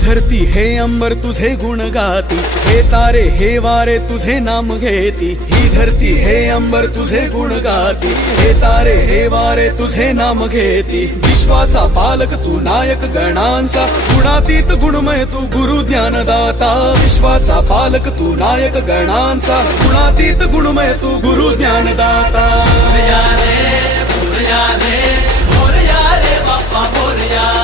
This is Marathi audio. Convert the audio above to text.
धरती हे अंबर तुझे गुण गाती, हे तारे हे वारे तुझे नाम घेती। ही धरती हे अंबर तुझे गुण गाती, हे तारे हे वारे तुझे नाम घेती। विश्वाचा पालक तू नायक गणांचा, गुणातीत गुणमय तू गुरु ज्ञानदाता। विश्वाचा पालक तू नायक गणांचा, गुणातीत गुणमय तू गुरु ज्ञानदाता। मोरया रे मोरया रे मोरया रे बाप्पा मोरया।